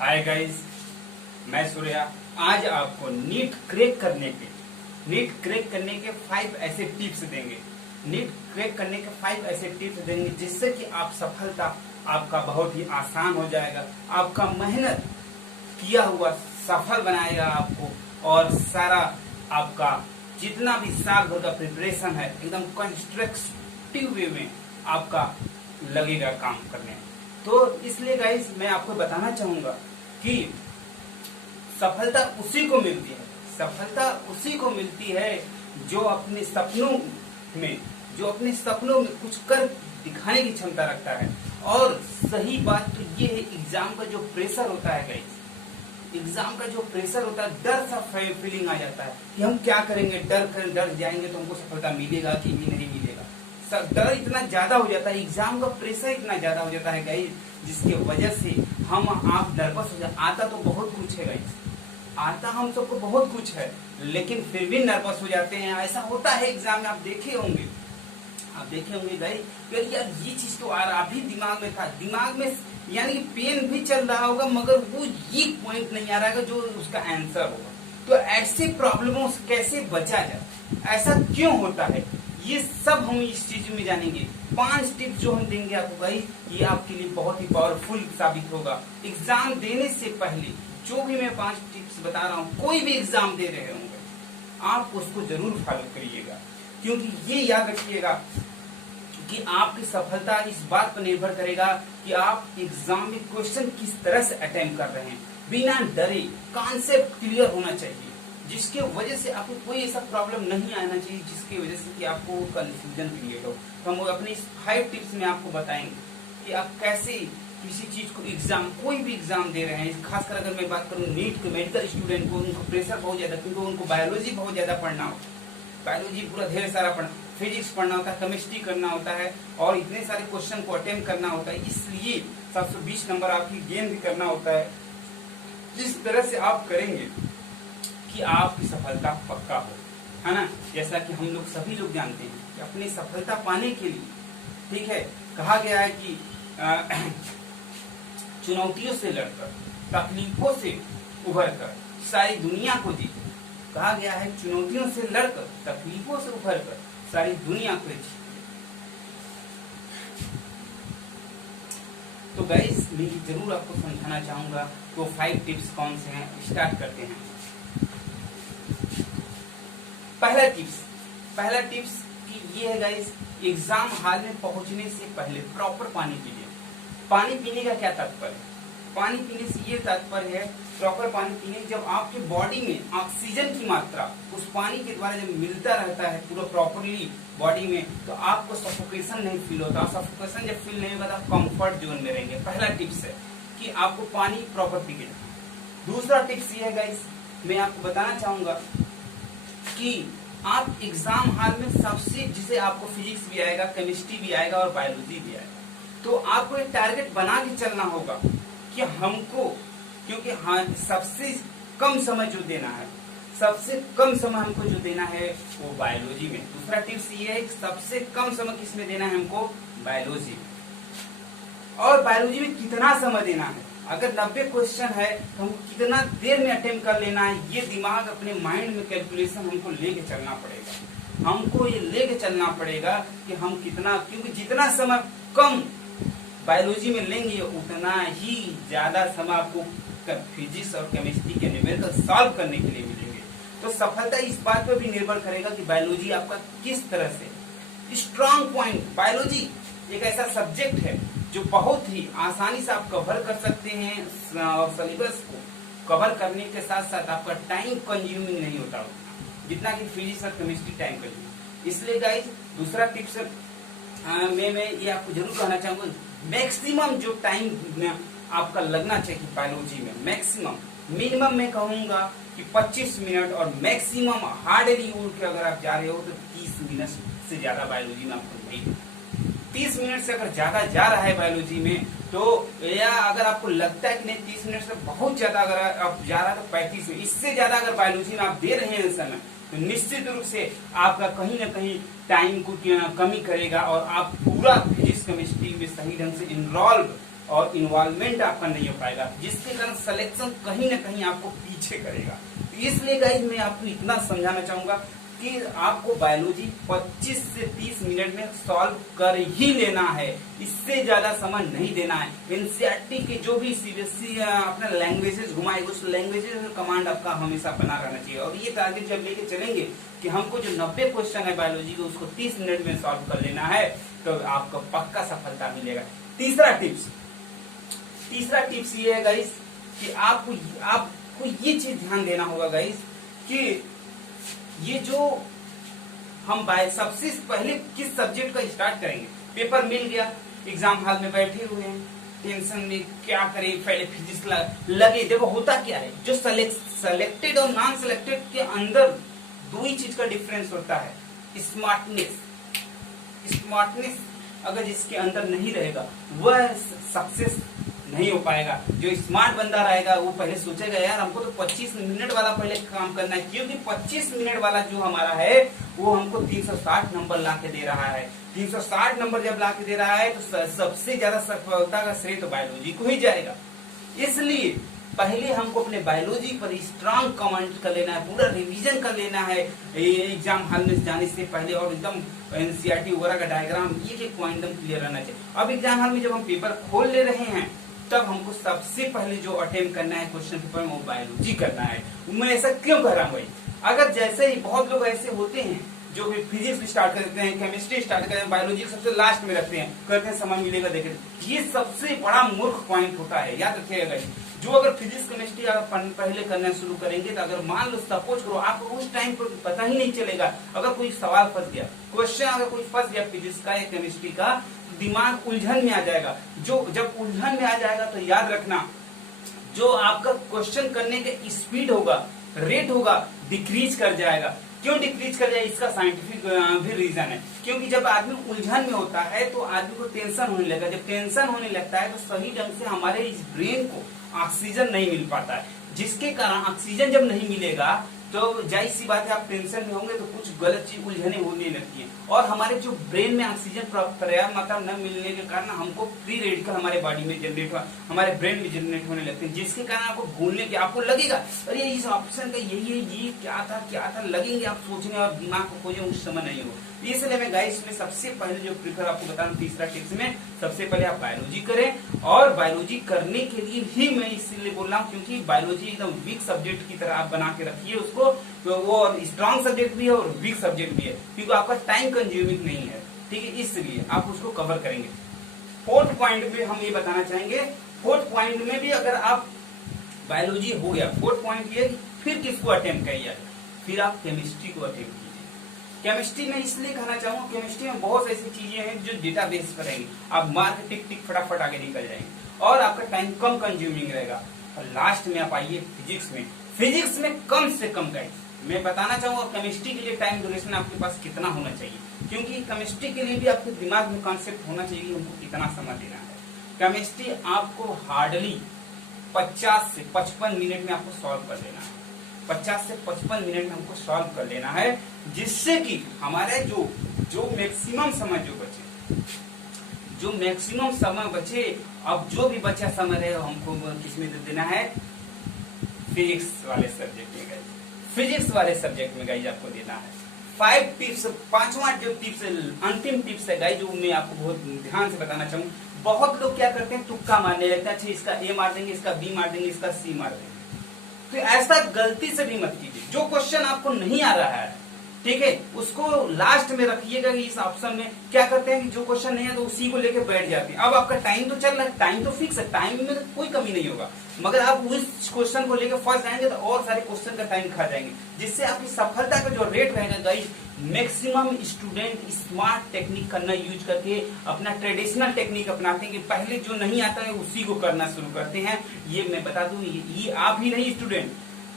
Hi guys, मैं सूर्या। आज आपको नीट क्रैक करने के 5 ऐसे टिप्स देंगे। नीट क्रैक करने के 5 ऐसे टिप्स देंगे जिससे कि आप सफलता आपका बहुत ही आसान हो जाएगा। आपका मेहनत किया हुआ सफल बनाएगा आपको, और सारा आपका जितना भी साल भर का प्रिपरेशन है एकदम कंस्ट्रक्टिव वे में आपका लगेगा काम करने। तो इसलिए गाइस मैं आपको बताना चाहूंगा कि सफलता उसी को मिलती है जो अपने सपनों में कुछ कर दिखाने की क्षमता रखता है। और सही बात तो ये है, एग्जाम का जो प्रेशर होता है गाइस, डर सा फीलिंग आ जाता है कि हम क्या करेंगे, डर जाएंगे तो हमको सफलता मिलेगा कि नहीं मिलेगा। डर इतना ज्यादा हो जाता है, एग्जाम का प्रेशर इतना ज्यादा हो जाता है गाइस, जिसकी वजह से आप नर्वस हो जाते। आता तो बहुत कुछ है गाइस, आता हम सबको बहुत कुछ है, लेकिन फिर भी नर्वस हो जाते हैं। ऐसा होता है एग्जाम में, आप देखे होंगे गाइस, यार ये चीज तो आ रहा अभी दिमाग में यानी कि पेन भी चल रहा होगा, मगर वो ये पॉइंट नहीं आ रहा है जो उसका आंसर होगा। तो ऐसे प्रॉब्लमों से कैसे बचा जाए, ऐसा क्यों होता है, ये सब हम इस चीज में जानेंगे। 5 टिप्स जो हम देंगे आपको गाइस, ये आपके लिए बहुत ही पावरफुल साबित होगा। एग्जाम देने से पहले जो भी मैं 5 टिप्स बता रहा हूँ, कोई भी एग्जाम दे रहे होंगे आप उसको जरूर फॉलो करिएगा, क्योंकि ये याद रखिएगा कि आपकी सफलता इस बात पर निर्भर करेगा कि आप एग्जाम में क्वेश्चन किस तरह से अटेम्प्ट कर रहे हैं। बिना डरे कॉन्सेप्ट क्लियर होना चाहिए, जिसके वजह से आपको कोई ऐसा प्रॉब्लम नहीं आना चाहिए जिसकी वजह से कि आपको कंफ्यूजन क्रिएट हो। तो हम अपने इस 5 टिप्स में आपको बताएंगे कि आप कैसे किसी चीज को कोई भी एग्जाम दे रहे हैं। खासकर अगर मैं बात करूँ नीट के मेडिकल स्टूडेंट को, उनको प्रेशर बहुत ज्यादा, क्योंकि उनको बायोलॉजी बहुत ज्यादा पढ़ना होता है। बायोलॉजी पूरा ढेर सारा पढ़ना, फिजिक्स पढ़ना होता है, केमिस्ट्री करना होता है, और इतने सारे क्वेश्चन को अटेम्प्ट करना होता है। इसलिए 720 नंबर आपकी गेन भी करना होता है। जिस तरह से आप करेंगे कि आपकी सफलता पक्का हो, है ना। जैसा कि हम लोग सभी लोग जानते हैं कि अपनी सफलता पाने के लिए, ठीक है, कहा गया है कि चुनौतियों से लड़कर, तकलीफों से उभरकर सारी दुनिया को जीते। कहा गया है चुनौतियों से लड़कर, तकलीफों से उभरकर सारी दुनिया को जीते। तो गाइस मैं जरूर आपको समझाना चाहूंगा तो 5 टिप्स कौन से हैं। स्टार्ट करते हैं। पहला टिप्स कि ये है गाइस, एग्जाम हॉल में पहुंचने से पहले प्रॉपर पानी पीजिए। पानी पीने का क्या तात्पर्य है? पानी पीने से ये तात्पर्य है, प्रॉपर पानी पीने, जब आपके बॉडी में ऑक्सीजन की मात्रा उस पानी के द्वारा जब मिलता रहता है पूरा प्रॉपरली बॉडी में, तो आपको सफोकेशन नहीं फील होता। सफोकेशन जब फील नहीं होगा तो आप कंफर्ट जोन में रहेंगे। पहला टिप्स है कि आपको पानी प्रॉपर पी के जाना। दूसरा टिप्स ये है गाइस, मैं आपको बताना चाहूंगा कि आप एग्जाम हॉल में सबसे, जिसे आपको फिजिक्स भी आएगा, केमिस्ट्री भी आएगा और बायोलॉजी भी आएगा, तो आपको एक टारगेट बना के चलना होगा कि हमको, क्योंकि हाँ सबसे कम समय जो देना है, हमको जो देना है वो बायोलॉजी में। दूसरा टिप्स ये है कि सबसे कम समय किसमें देना है हमको, बायोलॉजी में। और बायोलॉजी में कितना समय देना है, अगर 90 क्वेश्चन है तो हमको कितना देर में अटेम्प्ट कर लेना है, ये दिमाग अपने माइंड में कैलकुलेशन हमको लेके चलना पड़ेगा। हमको ये लेके चलना पड़ेगा कि हम कितना, क्योंकि जितना समय कम बायोलॉजी में लेंगे उतना ही ज्यादा समय आपको फिजिक्स और केमिस्ट्री के न्यूमेरिकल सॉल्व करने के लिए मिलेंगे। तो सफलता इस बात पर भी निर्भर करेगा कि बायोलॉजी आपका किस तरह से स्ट्रॉन्ग पॉइंट। बायोलॉजी एक ऐसा सब्जेक्ट है जो बहुत ही आसानी से आप कवर कर सकते हैं, और सिलेबस को कवर करने के साथ साथ आपका टाइम कंज्यूमिंग नहीं होता जितना कि फिजिक्स और केमिस्ट्री टाइम कंज्यूमिंग। इसलिए गाइस दूसरा टिप्स मैं ये आपको जरूर कहना चाहूंगा, मैक्सिमम जो टाइम में आपका लगना चाहिए बायोलॉजी में, मैक्सिमम, मिनिमम मैं कहूंगा कि 25 मिनट, और मैक्सिमम हार्डली उड़ के अगर आप जा रहे हो तो 30 मिनट से ज्यादा बायोलॉजी में आपको नहीं। 30 मिनट से अगर ज्यादा जा रहा है बायोलॉजी में तो, या अगर आपको लगता है कि नहीं 30 मिनट से बहुत ज्यादा अगर आप जा रहा है तो 35 मिनट, इससे ज्यादा अगर बायोलॉजी में आप दे रहे हैं समय, तो निश्चित रूप से आपका कहीं ना कहीं टाइम को कमी करेगा, और आप पूरा फिजिक्स केमिस्ट्री में सही ढंग से इन्वॉल्व और इन्वॉल्वमेंट आपका नहीं हो पाएगा, जिसके कारण सिलेक्शन कहीं ना कहीं आपको पीछे करेगा। इसलिए गाइस मैं आपको इतना समझाना चाहूंगा कि आपको बायोलॉजी 25 से 30 मिनट में सॉल्व कर ही लेना है, इससे ज्यादा समय नहीं देना है। एनसीईआरटी के जो भी सीबीएसई अपना लैंग्वेजेस घुमाएगा उस लैंग्वेजेस में कमांड आपका हमेशा बना रहना चाहिए। और ये टारगेट जब लेके चलेंगे कि हमको जो 90 क्वेश्चन है बायोलॉजी के उसको 30 मिनट में सॉल्व कर लेना है, तो आपको पक्का सफलता मिलेगा। तीसरा टिप्स ये है गाइस कि आपको ये चीज ध्यान देना होगा गाइस कि ये जो हम सबसे पहले किस सब्जेक्ट का स्टार्ट करेंगे। पेपर मिल गया, एग्जाम हॉल में बैठे हुए हैं, टेंशन में क्या करें, पहले फिजिक्स लगे। देखो होता क्या है, जो सेलेक्टेड और नॉन सेलेक्टेड के अंदर दो ही चीज का डिफरेंस होता है, स्मार्टनेस अगर जिसके अंदर नहीं रहेगा वह सक्सेस नहीं हो पाएगा। जो स्मार्ट बंदा रहेगा वो पहले सोचेगा यार हमको तो 25 मिनट वाला पहले काम करना है, क्योंकि 25 मिनट वाला जो हमारा है वो हमको 360 नंबर ला के दे रहा है। 360 नंबर जब ला के दे रहा है तो सबसे ज्यादा सफलता का श्रेय तो बायोलॉजी को ही जाएगा। इसलिए पहले हमको अपने बायोलॉजी पर स्ट्रांग कमेंट कर लेना है, पूरा रिवीजन कर लेना है एग्जाम हॉल में जाने से पहले, और एकदम एनसीईआरटी वगैरह का डायग्राम एक पॉइंट एकदम क्लियर रहना चाहिए। अब एग्जाम हॉल में जब हम पेपर खोल ले रहे हैं तब हमको सबसे पहले जो अटेम्प्ट करना है क्वेश्चन पेपर में वो बायोलॉजी करना है। मैं ऐसा क्यों कर रहा हूँ भाई, अगर जैसे ही बहुत लोग ऐसे होते हैं जो भी फिजिक्स स्टार्ट कर देते हैं, केमिस्ट्री स्टार्ट करते हैं, बायोलॉजी सबसे लास्ट में रखते हैं, कहते हैं समय मिलेगा देखें, ये सबसे बड़ा मूर्ख पॉइंट होता है। याद रखिएगा जो अगर फिजिक्स केमिस्ट्री पहले करना शुरू करेंगे तो अगर मान लो सपोज करो आपको उस टाइम पर पता ही नहीं चलेगा, अगर कोई सवाल फंस गया, क्वेश्चन अगर कोई फंस गया फिजिक्स का या केमिस्ट्री का, दिमाग उलझन में आ जाएगा। जो जब उलझन में आ जाएगा तो याद रखना जो आपका क्वेश्चन करने का स्पीड होगा, रेट होगा, डिक्रीज कर जाएगा। क्यों डिक्रीज कर जाए, इसका साइंटिफिक भी रीजन है। क्योंकि जब आदमी उलझन में होता है तो आदमी को टेंशन होने लगता है, जब टेंशन होने लगता है तो सही ढंग से हमारे इस ब्रेन को ऑक्सीजन नहीं मिल पाता है, जिसके कारण ऑक्सीजन जब नहीं मिलेगा तो जाहिर सी बात है आप टेंशन में होंगे तो कुछ गलत चीज उलझने होने लगती है, और हमारे जो ब्रेन में ऑक्सीजन पर्याप्त मात्रा न मिलने के कारण हमको फ्री रेडिकल हमारे बॉडी में जनरेट हमारे ब्रेन में जनरेट होने लगते हैं, जिसके कारण आपको भूलने के आपको लगेगा अरे इस ऑप्शन का यही है, ये क्या था लगेंगे आप सोचने और दिमाग को खोजने उस समय नहीं हो। इसलिए मैं गाइस में सबसे पहले जो प्रीफर आपको बता रहा हूँ तीसरा टिप्स में, सबसे पहले आप बायोलॉजी करें, और बायोलॉजी करने के लिए ही मैं इसीलिए बोल रहा हूँ क्योंकि बायोलॉजी एकदम वीक सब्जेक्ट की तरह आप बना के रखिए उसको, तो वो स्ट्रॉन्ग सब्जेक्ट भी है और वीक सब्जेक्ट भी है, क्योंकि आपका टाइम कंज्यूमिंग नहीं है, ठीक है, इसलिए आप उसको कवर करेंगे। फोर्थ पॉइंट में हम ये बताना चाहेंगे, फोर्थ पॉइंट में भी अगर आप बायोलॉजी हो गया, फोर्थ पॉइंट ये फिर किसको अटेम्प्ट करिए, फिर आप केमिस्ट्री को अटेम्प्ट कीजिए। केमिस्ट्री में इसलिए कहना चाहूंगा, केमिस्ट्री में बहुत ऐसी चीजें हैं जो डेटाबेस करेंगे, आप मार के टिक टिक फटाफट आगे निकल जाएंगे और आपका टाइम कम कंज्यूमिंग रहेगा। और लास्ट में आप आइए फिजिक्स में कम से कम गाइस मैं बताना चाहूंगा केमिस्ट्री के लिए टाइम ड्यूरेशन आपके पास कितना होना चाहिए, क्योंकि केमिस्ट्री के लिए भी आपके दिमाग में कॉन्सेप्ट होना चाहिए कि हमको कितना समय देना है। केमिस्ट्री आपको हार्डली 50 से 55 मिनट में आपको सॉल्व कर लेना है, 50 से 55 मिनट में हमको सॉल्व कर लेना है, जिससे कि हमारे जो मैक्सिमम समय मैक्सिमम समय बचे, अब जो भी बचा समय रहे हमको किसमें देना है, फिजिक्स वाले सब्जेक्ट में गाइज आपको देना है। 5 टिप्स, पांचवा जो टिप्स अंतिम टिप्स है गाइज, जो मैं आपको बहुत ध्यान से बताना चाहूंगा। बहुत लोग क्या करते हैं, तुक्का मारने लगते हैं, अच्छा इसका ए मार देंगे, इसका बी मार देंगे, इसका सी मार देंगे। तो ऐसा गलती से भी मत कीजिए। जो क्वेश्चन आपको नहीं आ रहा है, ठीक है, उसको लास्ट में रखिएगा। इस ऑप्शन में क्या करते हैं कि जो क्वेश्चन नहीं है तो उसी को लेके बैठ जाते हैं। अब आपका टाइम तो चल रहा है, टाइम तो फिक्स है, टाइम में तो कोई कमी नहीं होगा, मगर आप उस क्वेश्चन को लेकर फंस जाएंगे तो और सारे क्वेश्चन का टाइम खा जाएंगे, जिससे आपकी सफलता का जो रेट रहेगा guys, maximum student smart technique करना यूज करके अपना ट्रेडिशनल टेक्निक अपनाते हैं कि पहले जो नहीं आता है उसी को करना शुरू करते हैं। ये मैं बता दूं, ये आप ही नहीं स्टूडेंट,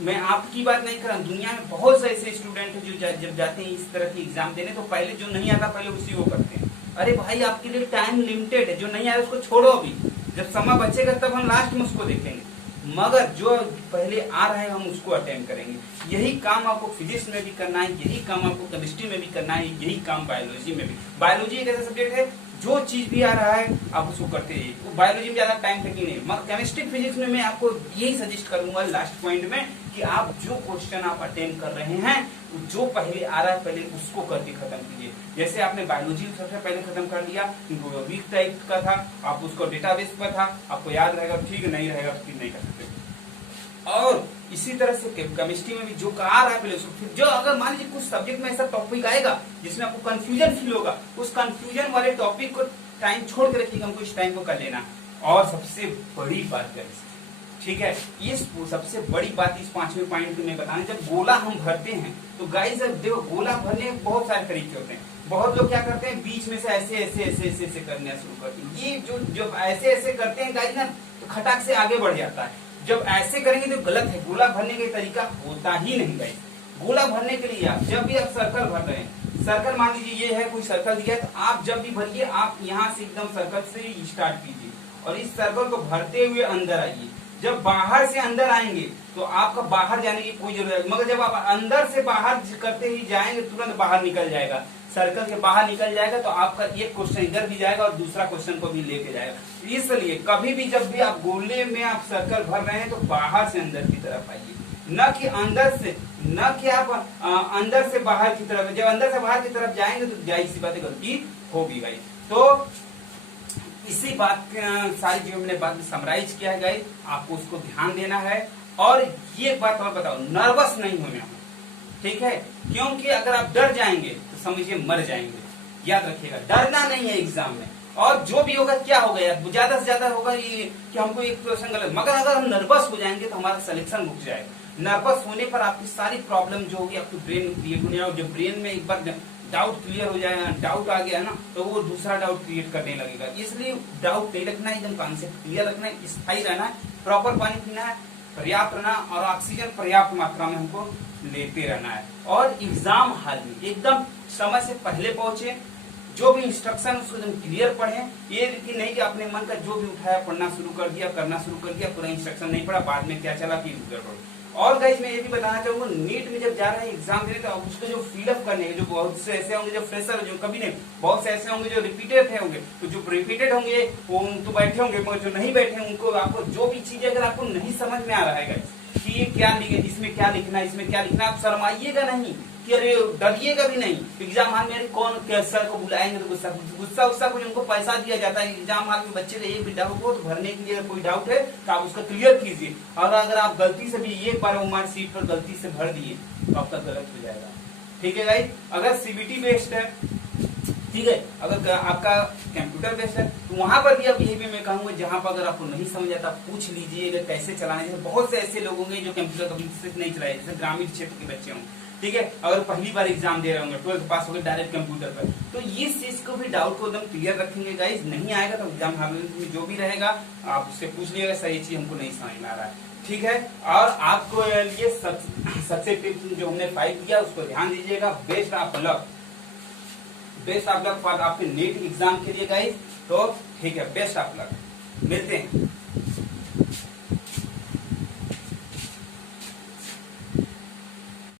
मैं आपकी बात नहीं कर रहा हूं, दुनिया में बहुत से ऐसे स्टूडेंट हैं जो जब जाते हैं इस तरह की एग्जाम देने तो पहले जो नहीं आता पहले उसी को करते हैं। अरे भाई आपके लिए टाइम लिमिटेड है, जो नहीं आ रहा उसको छोड़ो, अभी जब समय बचेगा तब हम लास्ट में उसको देखेंगे, मगर जो पहले आ रहा है हम उसको अटेम्प्ट करेंगे। यही काम आपको फिजिक्स में भी करना है, यही काम आपको केमिस्ट्री में भी करना है, यही काम बायोलॉजी में भी। बायोलॉजी एक ऐसा सब्जेक्ट है जो चीज भी आ रहा है आप उसको करते रहिए। बायोलॉजी में ज्यादा टाइम टेकिंग नहीं, मगर केमिस्ट्री फिजिक्स में मैं आपको यही सजेस्ट करूंगा लास्ट पॉइंट में कि आप जो क्वेश्चन आप अटेम्प्ट कर रहे हैं जो पहले आ रहा है पहले उसको करके खत्म कीजिए। जैसे आपने बायोलॉजी सबसे पहले खत्म कर लिया, वीक टाइप का था, आप उसको डेटाबेस पर था, आपको याद रहेगा ठीक, नहीं रहेगा तो फिर नहीं कर सकते। और इसी तरह से केमिस्ट्री में भी जो आ रहा है पहले उसको, फिर जो अगर मान लीजिए कुछ सब्जेक्ट में ऐसा टॉपिक आएगा जिसमें आपको कंफ्यूजन फील होगा, उस कंफ्यूजन वाले टॉपिक को टाइम छोड़ के रखिएगा, हमको इस टाइम को कर लेना। और सबसे बड़ी बात है, ठीक है, ये सबसे बड़ी बात इस 5वें पॉइंट में बताना, जब गोला हम भरते हैं तो गाइस देखो गोला भरने के बहुत सारे तरीके होते हैं। बहुत लोग क्या करते हैं बीच में से ऐसे ऐसे ऐसे ऐसे ऐसे करना शुरू करते हैं। ये जो ऐसे ऐसे करते हैं गाइस ना तो खटाक से आगे बढ़ जाता है। जब ऐसे करेंगे तो गलत है, गोला भरने का तरीका होता ही नहीं गाइस। गोला भरने के लिए आप जब भी आप सर्कल भर रहे हैं, सर्कल मान लीजिए ये है कोई सर्कल दिया है, तो आप जब भी भरिए आप यहाँ से एकदम सर्कल से स्टार्ट कीजिए और इस सर्कल को भरते हुए अंदर आइए। जब बाहर से अंदर आएंगे तो आपका बाहर जाने की कोई जरूरत नहीं, मगर जब आप अंदर से बाहर करते ही जाएंगे तुरंत बाहर निकल जाएगा, सर्कल के बाहर निकल जाएगा तो आपका एक क्वेश्चन इधर भी जाएगा और दूसरा क्वेश्चन को भी लेके जाएगा। इसलिए कभी भी जब भी आप गोले में आप सर्कल भर रहे हैं तो बाहर से अंदर की तरफ आइए, न कि अंदर से, न कि आप अंदर से बाहर की तरफ। जब अंदर से बाहर की तरफ जाएंगे तो जाहिर सी बात गलती होगी गाइस। तो इसी बात सारी जो मैंने बात समराइज किया है गाइस, आपको उसको ध्यान देना है। और ये बात और बताओ, नर्वस नहीं होना है, ठीक है, क्योंकि अगर आप डर जाएंगे तो समझिए मर जाएंगे। याद रखिएगा डरना नहीं है एग्जाम में, और जो भी होगा क्या होगा यार, ज्यादा से ज्यादा होगा ये कि हमको एक क्वेश्चन गलत, मगर अगर हम नर्वस हो जाएंगे तो हमारा सिलेक्शन रुक जाएगा। नर्वस होने पर आपकी सारी प्रॉब्लम जो होगी आपकी ब्रेन में क्रिएट होने, और जब ब्रेन में एक बार डाउट क्लियर हो जाएगा, डाउट आ गया ना तो वो दूसरा डाउट क्रिएट करने लगेगा। इसलिए डाउट नहीं रखना है, एकदम कॉन्सेप्ट क्लियर रखना है, स्थायी रहना है, प्रॉपर पानी पीना है, पर्याप्त रहना, और ऑक्सीजन पर्याप्त मात्रा में हमको लेते रहना है। और एग्जाम हॉल में एकदम समय से पहले पहुंचे, जो भी इंस्ट्रक्शन उसको एकदम क्लियर पढ़े। ये रीति नहीं कि अपने मन का जो भी उठाया पढ़ना शुरू कर दिया, करना शुरू कर दिया, पूरा इंस्ट्रक्शन नहीं पढ़ा, बाद में क्या चला फिर गड़बड़। और गाइस मैं ये भी बताना चाहूंगा, नीट में जब जा रहे हैं एग्जाम देने तो उसको जो फिलअप करने के जो बहुत से ऐसे होंगे जो फ्रेशर जो कभी नहीं, बहुत से ऐसे होंगे जो रिपीटेड होंगे, तो जो रिपीटेड होंगे वो तो बैठे होंगे, मगर जो नहीं बैठे उनको आपको जो भी चीजें अगर आपको नहीं समझ में आ रहा है गाइस कि ये क्या लिखे, इसमें क्या लिखना है, इसमें क्या लिखना है, आप शर्माइएगा नहीं कि अरे डरिएगा भी नहीं। एग्जाम हॉल में कौन सर को बुलाएंगे तो गुस्सा कुछ उनको पैसा दिया जाता है। एग्जाम हॉल में बच्चे का एक भी डाउट हो तो भरने के लिए अगर कोई डाउट है तो आप उसका क्लियर कीजिए, और अगर आप गलती से भी एक बार वो मार्क शीट पर गलती से भर दिए तो आपका गलत हो जाएगा, ठीक है गाइस। अगर सीबीटी बेस्ड है, ठीक है, अगर आपका कंप्यूटर बेस्ड है तो वहां पर भी अब यही भी मैं कहूंगा, जहां पर अगर आपको नहीं समझ आता पूछ लीजिएगा कैसे चलाने। जैसे बहुत से ऐसे लोग होंगे जो कंप्यूटर कभी नहीं चलाए, जैसे ग्रामीण क्षेत्र के बच्चे होंगे, ठीक है, अगर पहली बार एग्जाम दे रहे होंगे, 12th पास हो गए डायरेक्ट कंप्यूटर पर, तो ये चीज को भी डाउट को एकदम क्लियर रखेंगे गाइस। नहीं आएगा तो एग्जाम हॉल में जो भी रहेगा आप उससे पूछ लीजिएगा, सही चीज हमको नहीं समझ में आ रहा है, ठीक है। और आपको ये सबसे टिप्स जो हमने 5 किया उसको ध्यान दीजिएगा। Best of luck, best of luck for आपके नीट एग्जाम के लिए गाइस। तो ठीक है, बेस्ट ऑफ लक, मिलते हैं।